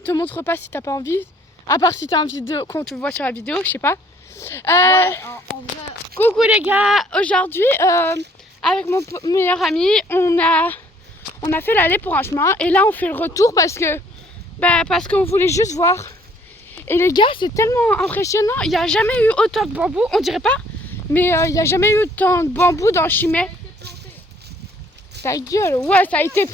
te montre pas si t'as pas envie. À part si t'as envie de qu'on te voit sur la vidéo, je sais pas. Ouais, en vrai. Coucou les gars, aujourd'hui avec mon meilleur ami, on a fait l'aller pour un chemin et là on fait le retour parce qu'on voulait juste voir. Et les gars, c'est tellement impressionnant, il n'y a jamais eu autant de bambous, on dirait pas, mais il n'y a jamais eu autant de bambous dans Chimay. Ta gueule, ouais, ça a été...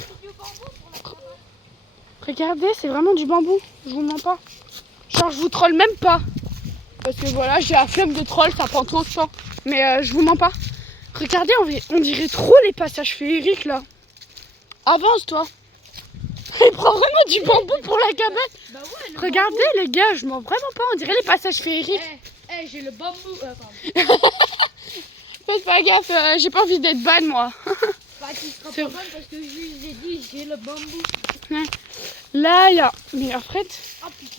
Regardez, c'est vraiment du bambou, je vous mens pas. Genre, je vous troll même pas. Parce que voilà, j'ai la flemme de troll, ça prend trop de temps. Mais je vous mens pas. Regardez, on dirait trop les passages féeriques là. Avance toi. Il prend vraiment du bambou pour la cabane. Bah ouais, regardez bambou. Les gars, je mens vraiment pas, on dirait les passages féeriques. J'ai le bambou. Faites pas gaffe, j'ai pas envie d'être ban moi. Bah tu seras pas bonne parce que je lui ai dit j'ai le bambou. Là, il y a... Mais en fait... Oh putain.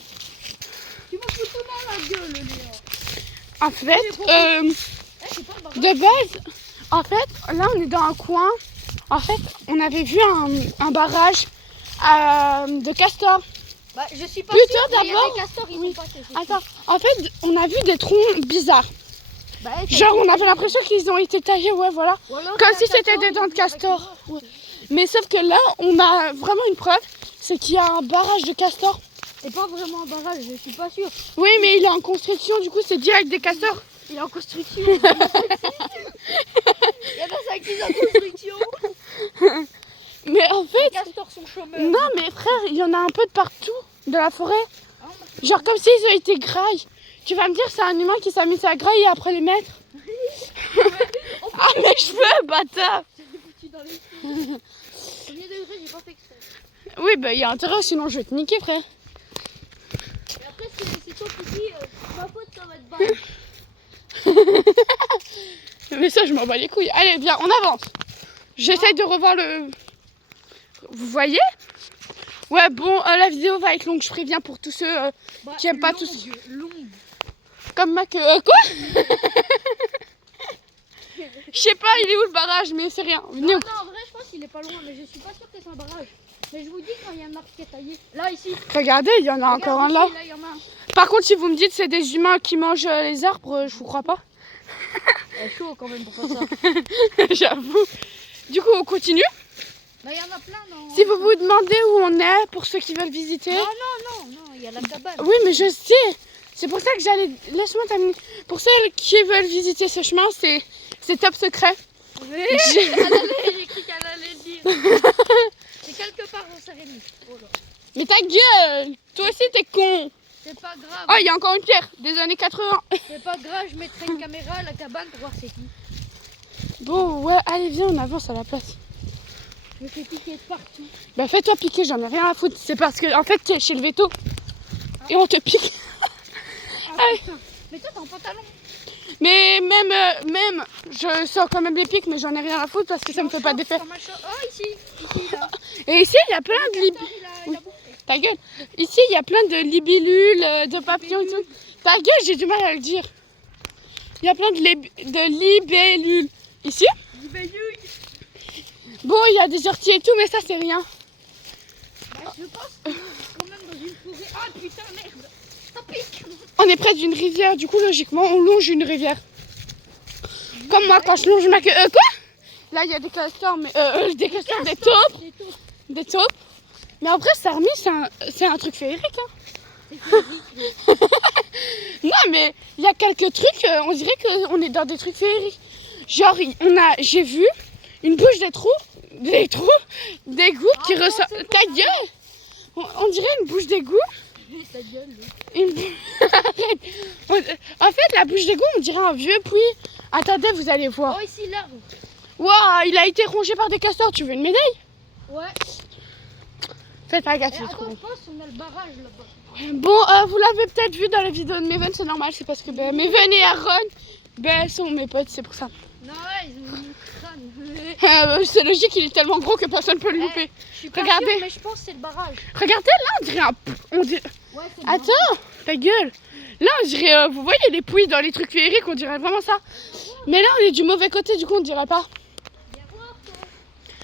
Tu m'as foutu dans la gueule, Léa. En fait, de base, en fait, là on est dans un coin. En fait, on avait vu un barrage de castors. Bah, je suis pas plutôt sûre, d'abord. Les castors, ils sont passés. Attends, en fait, on a vu des troncs bizarres. Bah, genre, on avait l'impression qu'ils ont été taillés, ouais, voilà. Comme si c'était des dents de castor. Ouais. Mais sauf que là, on a vraiment une preuve, c'est qu'il y a un barrage de castors. C'est pas vraiment un barrage, je suis pas sûre. Oui, mais il est en construction, du coup, c'est direct des castors. Il est en construction. Il y a pas ça qui est en construction. Mais en fait... Les castors sont chômeurs. Non, mais frère, il y en a un peu de partout, de la forêt. Genre comme s'ils ont été graillés. Tu vas me dire, c'est un humain qui s'est mis à grailler après les mettre. Ah, mes cheveux, bâtard. Premier degré, j'ai pas fait exprès. Oui, bah il y a intérêt, sinon je vais te niquer, frère. Et après, c'est toi qui dis, ma faute, ça va être balle. Mais ça, je m'en bats les couilles. Allez, viens, on avance. J'essaye de revoir le... Vous voyez? Ouais, bon, la vidéo va être longue, je préviens pour tous ceux qui aiment pas tous. Longue. Comme Mac... quoi? Je sais pas, il est où le barrage, mais c'est rien. Non, en vrai, je pense qu'il est pas loin, mais je suis pas sûre que c'est un barrage. Mais je vous dis quand il y a un arbre qui est taillé. Là, ici. Regardez, il y en a encore un là. Là, il y en a un. Par contre, si vous me dites que c'est des humains qui mangent les arbres, je vous crois pas. C'est chaud quand même pour faire ça. J'avoue. Du coup, on continue. Bah, il y en a plein, non? Si vous vous demandez où on est, pour ceux qui veulent visiter. Non, il y a la cabane. Oui, mais je sais. C'est pour ça que j'allais... Laisse-moi terminer. Pour ceux qui veulent visiter ce chemin, c'est top secret. Oui, j'ai cru qu'elle allait le dire. C'est quelque part dans Saint-Rémy. Oh là. Mais ta gueule! Toi aussi, t'es con! C'est pas grave. Oh, il y a encore une pierre des années 80. C'est pas grave, je mettrai une caméra à la cabane pour voir c'est qui. Bon, ouais, allez, viens, on avance à la place. Je me fais piquer de partout. Bah, fais-toi piquer, j'en ai rien à foutre. C'est parce que, en fait, tu es chez le veto. Et on te pique. Putain. Mais toi, t'es en pantalon. Mais même, je sors quand même les pics, mais j'en ai rien à foutre parce que ça me fait pas d'effet. Oh, ici, là. Et ici, il y a plein de libellules. Ta gueule. Ici, il y a plein de libellules, de papillons et tout. Ta gueule, j'ai du mal à le dire. Il y a plein de libellules. Ici. Bon, il y a des orties et tout, mais ça, c'est rien. Bah, je pense qu'on est quand même dans une forêt. Ah, putain, merde. Ça pique. On est près d'une rivière, du coup, logiquement, on longe une rivière. Comme moi, quand je longe ma queue. Quoi? Là, il y a des castors, mais des castors, des taupes. Des taupes. Mais après, Sarmi, c'est un truc féerique. Hein. Non, mais il y a quelques trucs, on dirait qu'on est dans des trucs féeriques. Genre, j'ai vu une bouche d'égout qui ressort. Ta gueule! On dirait une bouche d'égout. Ta gueule. En fait, la bouche d'égout, on dirait un vieux puits. Attendez, vous allez voir. Oh, ici, l'arbre. Waouh, il a été rongé par des castors. Tu veux une médaille? Ouais. Faites pas gaffe, c'est attends, trop. je pense qu'on a le barrage là-bas. Bon, vous l'avez peut-être vu dans la vidéo de Meven, c'est normal. C'est parce que Meven et Aaron sont mes potes, c'est pour ça. Non, ouais, ils ont une crâne. C'est logique, il est tellement gros que personne ne peut le louper. Je suis pas regardez. sûre, mais je pense que c'est le barrage. Regardez, là, on dirait on dirait... Ouais, Attends, ta gueule. Là, on dirait, vous voyez les pouilles dans les trucs féeriques, on dirait vraiment ça. Mais là, on est du mauvais côté, du coup, on dirait pas.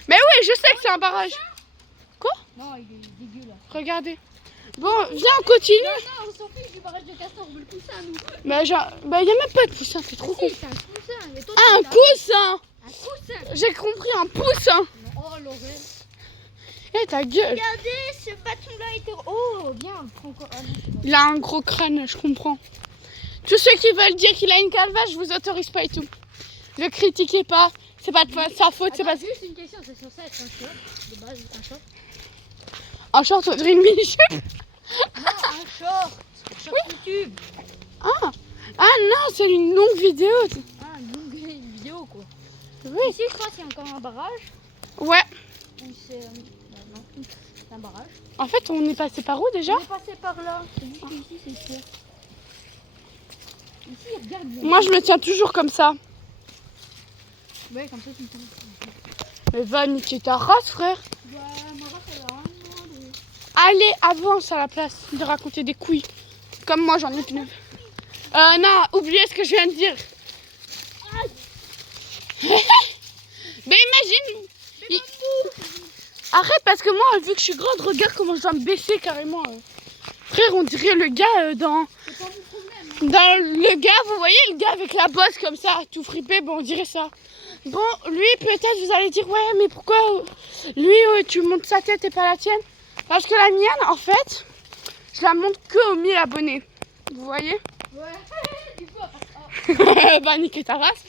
Mais oui, je sais que c'est un barrage. Quoi? Non, il est dégueu là. Regardez. Bon, viens, on continue. Non, on s'en fiche du barrage de castor, on veut le coussin, nous. Mais genre, bah y a même pas de poussin, c'est trop con. Si, c'est un coussin. Mais toi, Ah, un tu coussin. l'as. Un coussin. J'ai compris, un poussin. Oh, l'horreur. Eh, ta gueule. Regardez, ce bâton-là était... Oh, bien. Prends encore... Ah, non, c'est pas... Il a un gros crâne, je comprends. Tous ceux qui veulent dire qu'il a une calvache, je vous autorise pas et tout. Ne critiquez pas, c'est pas de sa faute, c'est pas... Attends, juste une question, c'est censé être un short, de base, un short. Un short, on dirait une mini-jupe. Non, un short. Short YouTube. Ah non, c'est une longue vidéo. Ah, une vidéo, quoi. Oui. Ici, je crois qu'il y a encore un barrage. Ouais. Ou c'est... non, c'est un barrage. En fait, on est passé par où déjà? On est passé par là. C'est juste que ici, c'est sûr. Ici, regarde bien. Moi, je me tiens toujours comme ça. Ouais, comme ça, tu me tiens. Mais va niquer ta race, frère. Ouais, ma race, elle a un mois. Allez, avance à la place de raconter des couilles. Comme moi, j'en ai plus. Non, oubliez ce que je viens de dire. Mais imagine. Arrête, parce que moi, vu que je suis grande, regarde comment je dois me baisser carrément. Frère, on dirait le gars dans... C'est pas mon problème. Dans le gars, vous voyez le gars avec la bosse comme ça, tout fripé, bon on dirait ça. Bon, lui peut-être vous allez dire ouais mais pourquoi lui tu montes sa tête et pas la tienne? Parce que la mienne en fait, je la monte que aux 1000 abonnés. Vous voyez? Ouais, il faut. Bah niquer ta race.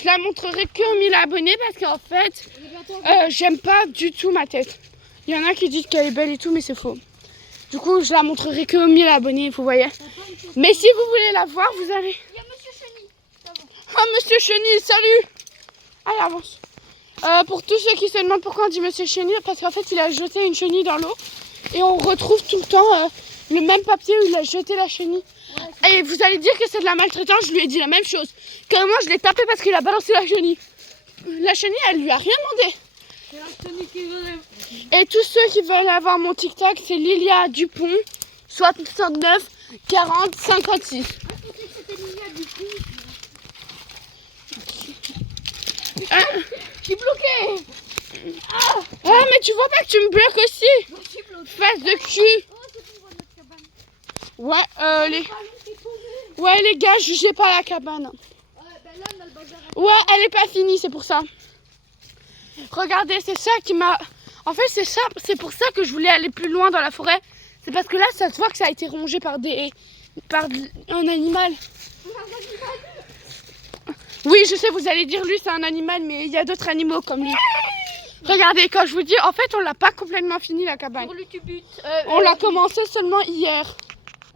Je la montrerai que aux 1000 abonnés parce qu'en fait, On est bientôt. j'aime pas du tout ma tête. Il y en a qui disent qu'elle est belle et tout mais c'est faux. Du coup je la montrerai que aux 1000 abonnés, vous voyez? Mais si vous voulez la voir, vous allez... Il y a Monsieur Chenille. Ça va. Ah, Monsieur Chenille, salut! Allez, avance. Pour tous ceux qui se demandent pourquoi on dit Monsieur Chenille, parce qu'en fait, il a jeté une chenille dans l'eau. Et on retrouve tout le temps le même papier où il a jeté la chenille. Ouais, Et vous allez dire que c'est de la maltraitance, je lui ai dit la même chose. Carrément, je l'ai tapé parce qu'il a balancé la chenille. La chenille, elle lui a rien demandé. c'est la Chenille qui veut. Et tous ceux qui veulent avoir mon TikTok, c'est Lilia Dupont, 69 40 56. Ah, je pensais que c'était Lilia du coup. Ah, Je suis bloquée. ah, mais tu vois pas que tu me bloques aussi? Moi, je suis bloquée. Face de cul. Oh, c'est pour notre cabane. Ouais, les... Le ballon qui est tombé. Ouais les gars, jugez pas la cabane. Ouais, ben là, on a le bazar. Ouais, elle est pas finie, c'est pour ça. Regardez, c'est ça qui m'a... En fait, c'est pour ça que je voulais aller plus loin dans la forêt. C'est parce que là, ça se voit que ça a été rongé par un animal. Oui, je sais, vous allez dire lui, c'est un animal, mais il y a d'autres animaux comme lui. Regardez, quand je vous dis, en fait, on l'a pas complètement fini la cabane. Pour le tubut. On l'a commencé seulement hier.